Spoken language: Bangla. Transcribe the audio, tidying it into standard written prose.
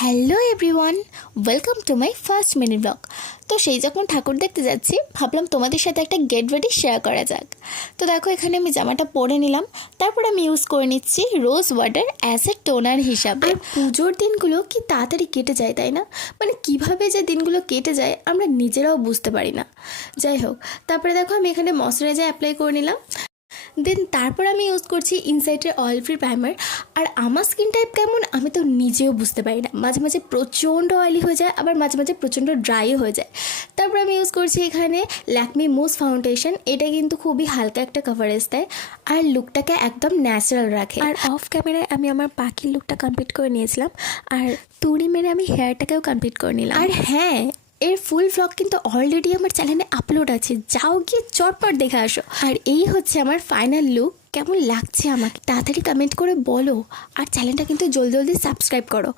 Hello everyone, welcome to my first mini blog. তো সেই যখন ঠাকুর দেখতে যাচ্ছি ভাবলাম তোমাদের সাথে একটা গেট রেডি শেয়ার করা যাক। তো দেখো এখানে আমি জামাটা পরে নিলাম, তারপর আমি ইউজ করে নিচ্ছি rose water as a toner হিসাবে। আর পুজোর দিনগুলো কি তাড়াতাড়ি কেটে যায় তাই না, মানে কিভাবে যে দিনগুলো কেটে যায় আমরা নিজেরাও বুঝতে পারি না। যাই হোক, তারপরে দেখো আমি এখানে ময়শ্চারাইজার অ্যাপ্লাই করে নিলাম। দেন তারপর আমি ইউজ করছি ইনসাইটের অয়েল ফ্রি প্রাইমার। আর আমার স্কিন টাইপ কেমন আমি তো নিজেও বুঝতে পারি না, মাঝে মাঝে প্রচণ্ড অয়েলি হয়ে যায়, আবার মাঝে মাঝে প্রচণ্ড ড্রাইও হয়ে যায়। তারপর আমি ইউজ করছি এখানে ল্যাকমি মুজ ফাউন্ডেশন। এটা কিন্তু খুবই হালকা একটা কভারেজ দেয় আর লুকটাকে একদম ন্যাচারাল রাখে। আর অফ ক্যামেরায় আমি আমার বাকি লুকটা কমপ্লিট করে নিয়েছিলাম, আর তুড়ি মেরে আমি হেয়ারটাকেও কমপ্লিট করে নিলাম। আর হ্যাঁ, এর ফুল ভ্লগ কিন্তু অলরেডি আমার চ্যানেলে আপলোড আছে, যাও গিয়ে চটপট দেখে আসো। আর এই হচ্ছে আমার ফাইনাল লুক। কেমন লাগছে আমাকে তাড়াতাড়ি কমেন্ট করে বলো, আর চ্যানেলটা কিন্তু জলদি জলদি সাবস্ক্রাইব করো।